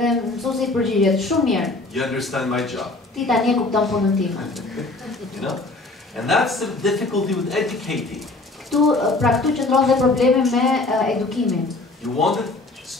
Edhe mësuesi I përgjigjet, shumë mirë. You understand my job. Ti tani e kupton punën time. You know? And that's the difficulty with educating. Pra këtu qëndron dhe problemi me edukimin. You want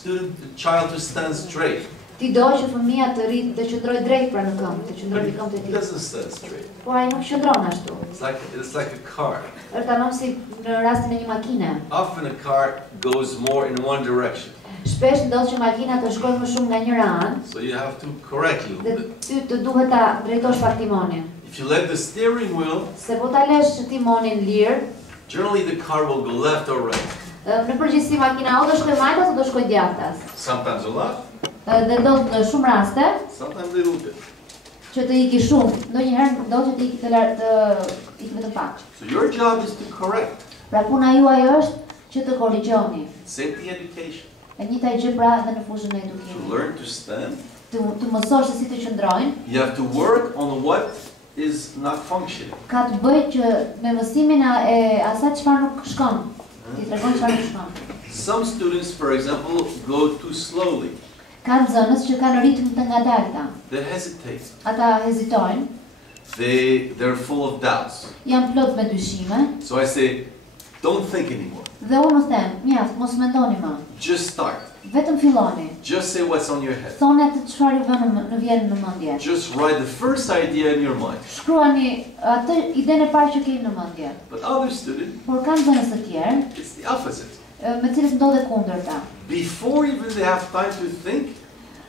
the child to stand straight. Ti do që fëmia të rritë të qëndrojë drejt pra në këmbë, të qëndrojë në këmbë të He tij. doesn't stand straight. Po ai nuk qëndron ashtu. It's like a car. Është tamam si në rastin e një makine. Often a car goes more in one direction. Shpesh ndodh që makina të shkojë më shumë nga njëra anë. So you have to correct a little bit. Ty të duhet ta drejtosh pak timonin. If you let the steering wheel, Se po ta lësh timonin lirë, generally the car will go left or right. në përgjithësi makina o do shkojë majtas o do shkojë djathtas. Sometimes a lot, Dhe ndodh në shumë raste sometimes a little bit. që të iki shumë, ndonjëherë ndodh që të iki të vetëm pak. So your job is to correct. Pra puna juaj është që të korrigjoni. Same thing education. E njëjta gjë pra edhe në fushën e To edukimit. learn to stand, Të mësosh se si të qëndrojnë, you have to work on what is not functioning. ka të bëjë që me mësimin e asaj çfarë nuk shkon. Ti tregon çfarë nuk shkon. Some students, for example, go too slowly. Ka nxënës që kanë ritëm të ngadalta. They hesitate. Ata hezitojnë, They're full of doubts. janë plot me dyshime, So I say, don't think anymore. dhe unë them, mjaft, mos mendoni më. Just start. Vetëm filloni. Just say what's on your head. Thoni atë çfarë ju vjen në mendje. Just write the first idea in your mind. Shkruani atë idenë e parë që keni në mendje. But other students, Por kanë nxënës të tjerë, it's the opposite. me cilët ndodhe kundërta. Before even they have time to think,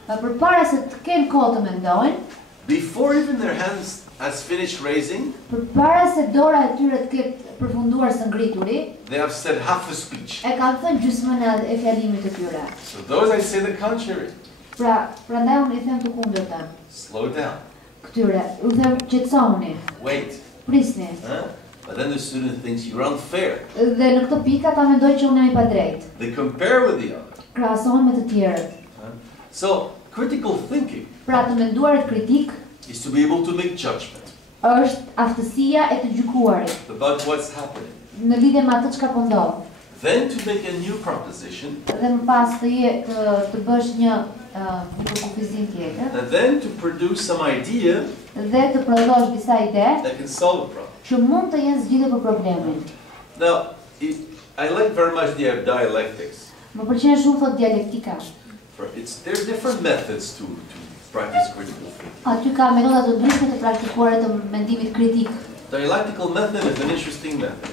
Përpara se të kenë kohë të mendojnë, before even their hands has finished raising, përpara se dora e tyre të ketë përfunduar së ngrituri, they have said half a speech. e kanë thënë gjysmën e fjalimit të tyre. So those I say the contrary. Prandaj unë I them të kundërta. Slow down. Këtyre, u them qetësoni, Wait. prisni. Huh? But then the student thinks you're unfair. Dhe në këtë pikë ata mendojnë që unë jam I padrejtë. They compare with the other. Krahasohen me të tjerët. So critical thinking Pra të menduarit kritik is to be able to make judgment është aftësia e të gjykuarit about what's happening. në lidhje me atë çka po ndodh. Then to make a new proposition, Dhe më pas të bësh një kufizim tjetër and then to produce some idea dhe të prodhosh disa ide that can solve a problem. që mund të jenë zgjidhje për problemin. Now, I like very much the dialectics. Më pëlqen shumë thot dialektika. There are different methods to practice critical thinking. Aty ka metoda të ndryshme të praktikuara të mendimit kritik. Dialectical method is an interesting method.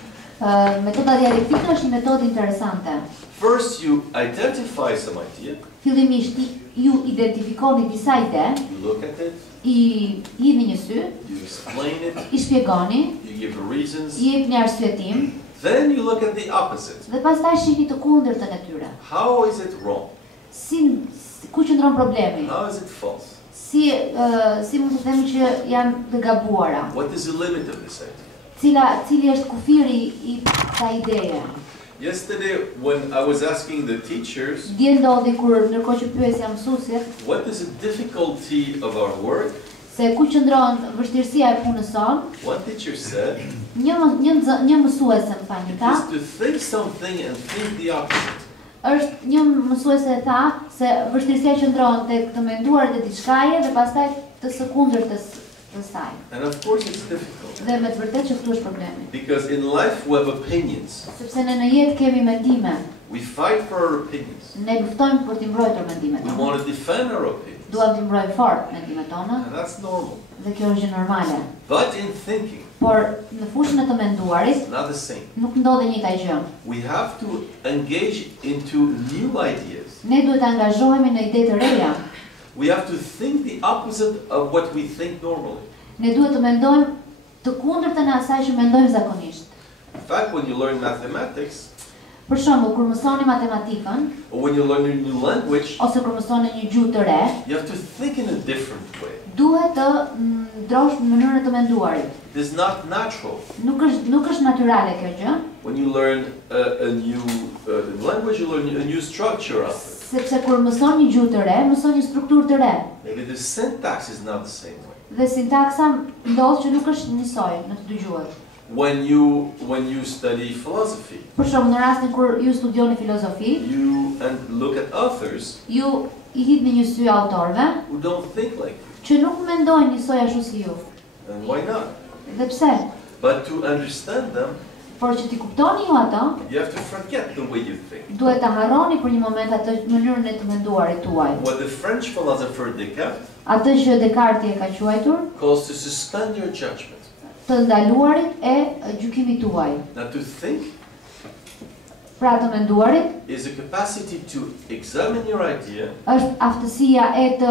Metoda dialektike është një metodë interesante. First, you identify some idea. Fillimisht ju identifikoni disa ide, You look at it. I hidhni një sy, You explain it. I shpjegoni, You give reasons. I jepni arsyetim, Then you look at the opposite. dhe pastaj shihni të kundërtën e tyre. How is it wrong? Ku qëndron problemi? How is it false? Si mund të themi që janë të gabuara? What is the limit of this idea? Cili është kufiri I kësaj ideje? Yesterday, when I was asking the teachers, Dje ndodhi kur ndërkohë që pyesja mësuesit what is the difficulty of our work, se ku qëndron vështirësia e punës sonë, one teacher said, një mësuese më tha një it tha, is to think something and think the opposite. është një mësuese e tha se vështirësia qëndron tek të menduarit e diçkaje dhe pastaj të së kundërtës të saj. And of course it's difficult. Dhe me të vërtetë që këtu është problemi. Because in life we have opinions. Sepse ne në jetë kemi mendime. We fight for our opinions. Ne luftojmë për të mbrojtur mendimet We tona. want to defend our opinions. Duam të mbrojmë fort mendimet tona And that's normal. dhe kjo është gjë normale. But in thinking, Por në fushën e të menduarit it's not the same. nuk ndodhe njëjta gjë. We have to engage into new ideas. Ne duhet të angazhohemi në ide të reja. We have to think the opposite of what we think normally. Ne duhet të mendojmë të kundërtën e asaj që mendojmë zakonisht. In fact, when you learn mathematics, Për shembull, kur mësoni matematikën or when you learn a new language, ose kur mësoni një gjuhë të re, you have to think in a different way. duhet të ndrosh në mënyrën e të menduarit. It is not natural. Nuk është natyrale kjo gjë, When you learn a new language, you learn a new structure of it. sepse kur mëson një gjuhë të re, mëson një strukturë të re. Maybe the syntax is not the same way. Dhe sintaksa ndodh që nuk është njësoj në të dy gjuhët. When you study philosophy, Për shembull, në rastin kur ju studioni filozofi, you look at authors, ju I hidh në një sy autorëve who don't think like you. që nuk mendojnë njësoj ashtu si ju. And why not? Dhe pse? But to understand them, Por që t'i kuptoni ju ato, you have to forget the way you think. duhet ta harroni për një moment atë mënyrën e të menduarit tuaj. What the French philosopher Descartes Atë që Descartes e ka quajtur calls to suspend your judgment. të ndaluarit e gjykimit tuaj. Now to think Pra të menduarit is a capacity to examine your idea, është aftësia e të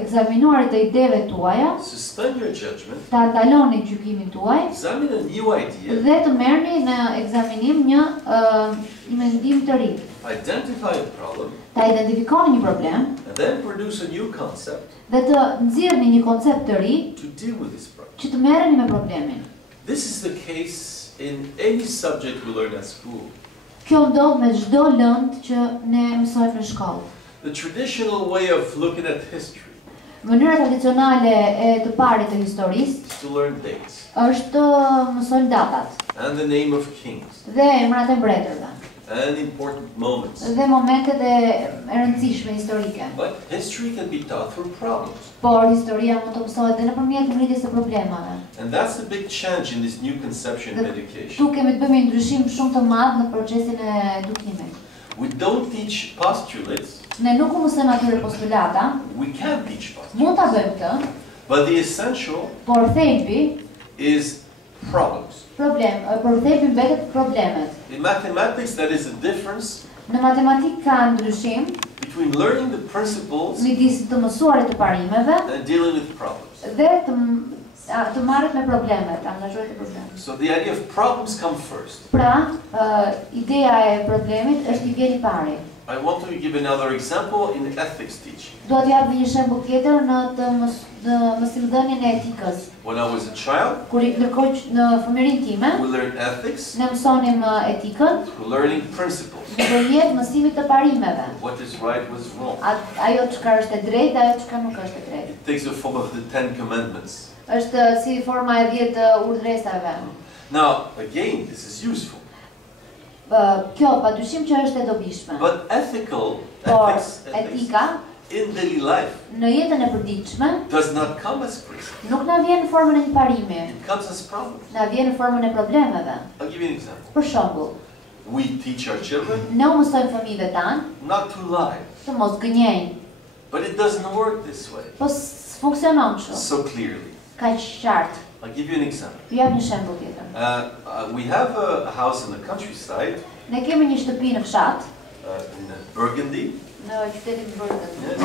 ekzaminuarit të ideve tuaja, suspend your judgment, ta ndaloni gjykimin tuaj examine a new idea, dhe të merrni në ekzaminim një mendim të ri. identify a problem, Ta identifikoni një problem and then produce a new concept dhe të nxjerrni një koncept të ri to deal with this problem. që të merreni me problemin. This is the case in any subject we learn at school. Kjo ndodh me çdo lëndë që ne mësojmë në shkollë. The traditional way of looking at history Mënyra tradicionale e të parit të historisë is to learn dates është të mësojmë datat and the name of kings dhe emrat e mbretërve and important moments. dhe momentet e rëndësishme historike. But history can be taught through problems. Por historia mund të mësohet edhe nëpërmjet ngritjes së problemave. And that's the big change in this new conception of education. Tu kemi të bëjmë një ndryshim shumë të madh në procesin e edukimit. We don't teach postulates, Ne nuk u mësojmë atyre postulata, we can teach postulates. mund ta bëjmë këtë, But the essential por thelbi is problems. por thelbi mbetet problemet. In mathematics, that is a difference Në matematikë ka ndryshim between learning the principles midis të mësuarit të parimeve and dealing with problems. dhe të marrit me problemet, angazhohet në problem. So the idea of problems come first. Pra, ideja e problemit është i vjen i pari. I want to give another example in ethics teaching. Dua t'ju jap një shembull tjetër në mësimdhënien e etikës. When I was a child, Kur ndërkohë që në fëmijërinë time we learned ethics ne mësonim etikën through learning principles. nëpërmjet mësimit të parimeve. What is right, what's wrong. Ajo çka është e drejtë dhe ajo çka nuk është e drejtë. It takes the form of the 10 Commandments. Është si forma e 10 urdhresave. Now, again, this is useful. Kjo padyshim që është e dobishme. But ethical, Por ethics etika in daily life në jetën e përditshme does not come as principles. nuk na vjen në formën e një parimi, It comes as problems. na vjen në formën e problemeve. I'll give you an example. Për shembull, We teach our children ne u mësojmë fëmijëve tan not to lie. të mos gënjejnë, But it doesn't work this way po s'funksionon kështu. so clearly. Kaq qartë. I'll give you an example. Ju jap një shembull tjetër. We have a house in the countryside Ne kemi një shtëpi në fshat, in Burgundy, në qytetin Burgund. yes.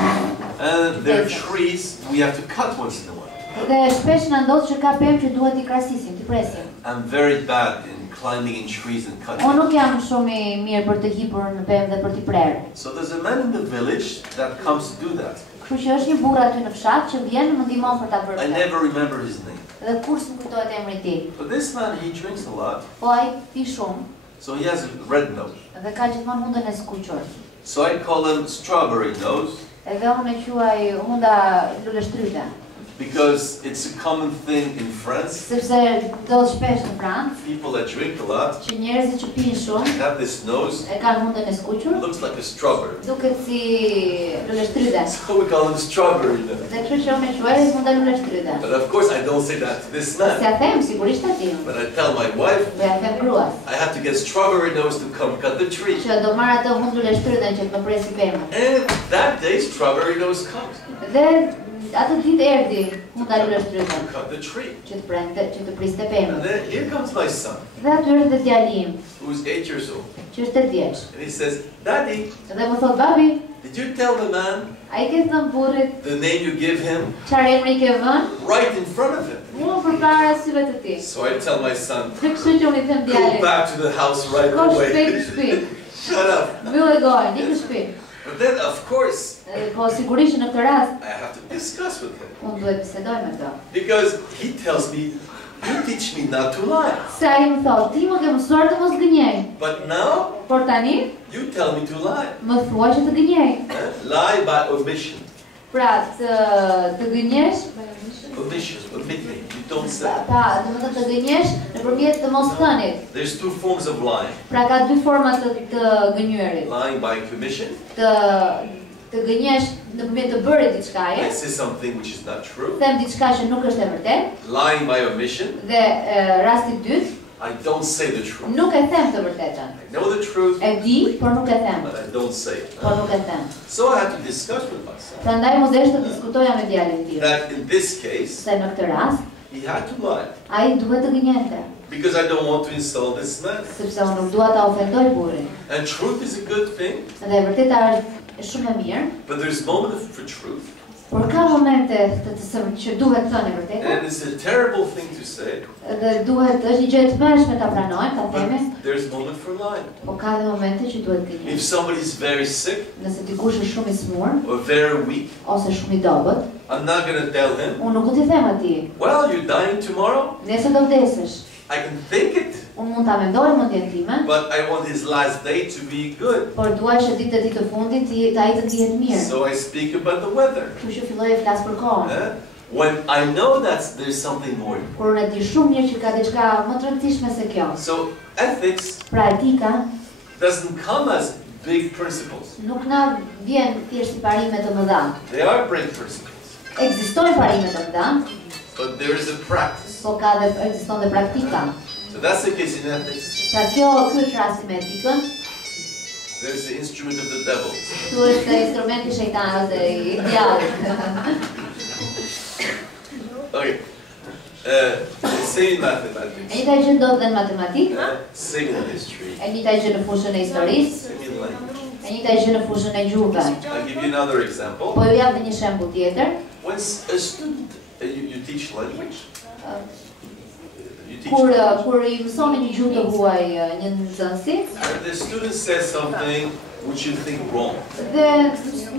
And there are trees we have to cut once in a while. Dhe shpesh na ndodh që ka pemë që duhet t'i krasisim, t'i presim. I'm very bad in climbing in trees and cutting. Unë nuk jam shumë i mirë për të hipur në pemë dhe për t'i prerë. So there's a man in the village that comes to do that. Kështu që është një burr aty në fshat që vjen më ndihmon për ta bërë I këtë. never remember his name. Dhe kur s'm kujtohet emri i tij. But this man, he drinks a lot, Po ai pi shumë so he has a red nose. dhe ka gjithmonë hundën e skuqur. So I call him strawberry nose Edhe unë e quaj hunda luleshtrydhe, because it's a common thing in France. sepse ndodh shpesh në Francë People that drink a lot që njerëzit që pinë shumë have this nose. e kanë hundën e skuqur, It looks like a strawberry. duket si luleshtrydhe. So we call him strawberry nose. Dhe kështu që unë e quaj hunda luleshtrydhe. But of course I don't say that to this Si man. ja them, sigurisht atij. But I tell my wife, Do ja them gruas I have to get strawberry nose to come cut the tree. që do marr atë hundë luleshtrydhen që të më presi pemën. And that day strawberry nose comes Dhe atë ditë erdhi hunda to luleshtrydhen cut the tree. që të priste And pemën. then here comes my son, Dhe aty erdhi djali im, who's 8 years old. që është 8 vjeç. And he says, Daddy, Dhe më thot, babi, did you tell the man a i ke thënë burrit the name you give him çfarë emri ke vënë? right in front of him? Unë përpara syve të ti. So I tell my son, Dhe kështu që unë i them go djalit, back to the house right shko shpejt away. në shtëpi, Shut up. mbyll e gojën, ikë në shtëpi. But then, of course, Po sigurisht që në këtë rast, I have to discuss with him. unë duhet bisedoj me to. Because he tells me, you teach me not to lie. Se ai më thot, ti më ke mësuar të mos gënjej, But now, por tani you tell me to lie. më thua që të gënjej. Lie by omission. Pra, të gënjesh, Omission, omitting. You don't say. pa, do të gënjesh nëpërmjet të mos thënit. There's two forms of lying. Pra ka dy forma të gënyerit. Lying by commission Të të gënjesh nëpërmjet të bërit diçkaje. I say something which is not true. Them diçka që nuk është e vërtetë. Lying by omission. Dhe rasti i dytë, I don't say the truth. nuk e them të vërtetën. I know the truth. E di, por nuk e them. But I don't say it. Por nuk e them. So I had to discuss with myself. Prandaj më desh të diskutoja me djalin tim. That in this case, Se në këtë rast, he had to lie. ai duhet të gënjente. Because I don't want to insult this man. Sepse unë nuk dua ta ofendoj burrin. And truth is a good thing. Dhe e vërteta është shumë e mirë. But there's moments for truth. Por ka momente që duhet thënë e vërtetë. And it's a terrible thing to say. Dhe duhet, është një gjë e tmerrshme ta pranojmë, ta themi. But there's moment for lying. Po ka dhe momente që duhet gënjejmë. If somebody is very sick Nëse dikush është shumë i smur or very weak, ose shumë i dobët, I'm not going to tell him, unë nuk do t'i them atij. well, you're dying tomorrow. Nesër do vdesësh. I can think it, Unë mund ta mendoj mendjen time, but I want his last day to be good. por dua që ditët e tij të fundit ai të ndihet mirë. So I speak about the weather. Kështu që filloj të flas për kohën. When I know that there's something more. Kur unë di shumë mirë që ka diçka më të rëndësishme se kjo. So ethics Pra etika doesn't come as big principles. nuk na vjen thjesht si parime të mëdha. They are big principles. Ekzistojnë parime të mëdha, But there is a practice. po ka dhe ekziston dhe praktika. So that's the case in ethics. Pra ky është rasti me etikën. There's the instrument of the devil. Ky është instrumenti i shejtanit dhe i djallit. Okay. Same in mathematics. E njëjta gjë ndodh dhe në matematikë, Same in history. e njëjta gjë në fushën e historisë, Same in language. e njëjta gjë në fushën e gjuhëve. I'll give you another example. Po ju jap një shembull tjetër. When a student, you teach language. You teach Kur I mësoni një gjuhë të huaj një nxënësi, the student says something which you think wrong. dhe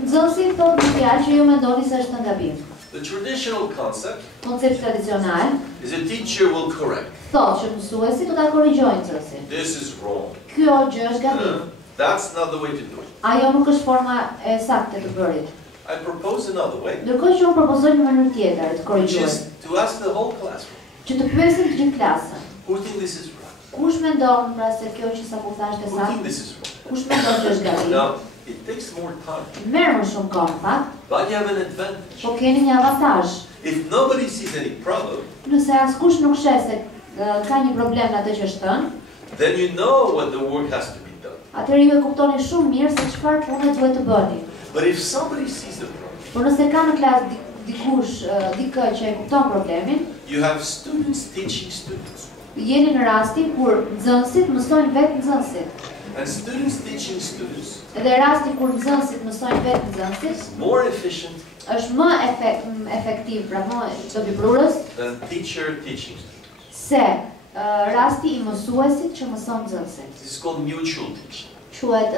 nxënësi thotë një fjalë që ju mendoni se është në gabim. The traditional concept Koncepti tradicional is a teacher will correct. thotë që mësuesi do ta korrigjojë nxënësin. This is wrong. Kjo gjë është gabim. That's not the way to do it. Ajo nuk është forma e saktë të bërit. I propose another way, Ndërkohë që unë propozoj një mënyrë tjetër të which korrigjuar, is to ask the whole classroom, që të pyesim të gjithë klasën. who think this is wrong? Kush mendon pra se kjo që sapo thashë Who saktë? think this is wrong? Kush mendon që është gabim? Now, it takes more time, Merr më shumë kohë në fakt, but you have an advantage. po keni një avantazh. If nobody sees any problem, Nëse askush nuk sheh se ka një problem në atë që është thënë, then you know what the work has to be done. atëherë ju e kuptoni shumë mirë se çfarë pune duhet të bëni. But if somebody sees the problem, Por nëse ka në klasë dikush, dikë që e kupton problemin, you have students teaching students. jeni në rasti kur nxënësit mësojnë vetë nxënësit. And students teaching students Dhe rasti kur nxënësit mësojnë vetë nxënësit, is more efficient është më efektiv, pra më dobiprurës, than teacher teaching students. se rasti I mësuesit që mëson nxënësit. This is called mutual teaching. Quhet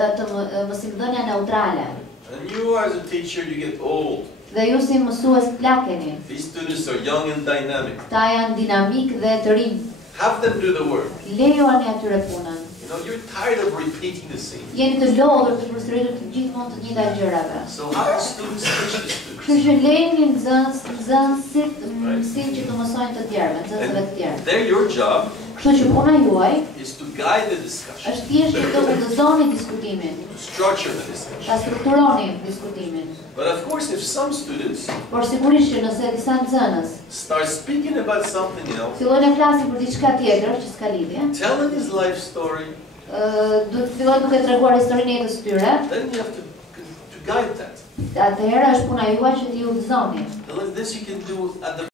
mësimdhënia neutrale. And you as a teacher, you get old. Dhe ju si mësues plakeni. These students are young and dynamic. Këta janë dinamik dhe të rinj. Have them do the work. Lejoni atyre punën. You know, you're tired of repeating the same. Jeni të lodhur të përsëritur të gjithmonë të njëjta gjërave. So how do students teach the students? Kështu që lejeni nxënësit mësim që të mësojnë të tjerëve, nxënësve të tjerë. There, your job Kështu që puna juaj is to guide the discussion, është thjesht të udhëzoni diskutimin, to structure the discussion. ta strukturoni diskutimin. But of course, if some students Por sigurisht që nëse disa nxënës start speaking about something else, fillojnë të flasin për diçka tjetër që s'ka lidhje, telling his life story, duhet fillojnë duke treguar historinë e jetës së tyre, then you have to guide that. atëherë është puna juaj që t'i udhëzoni. And like this you can do at the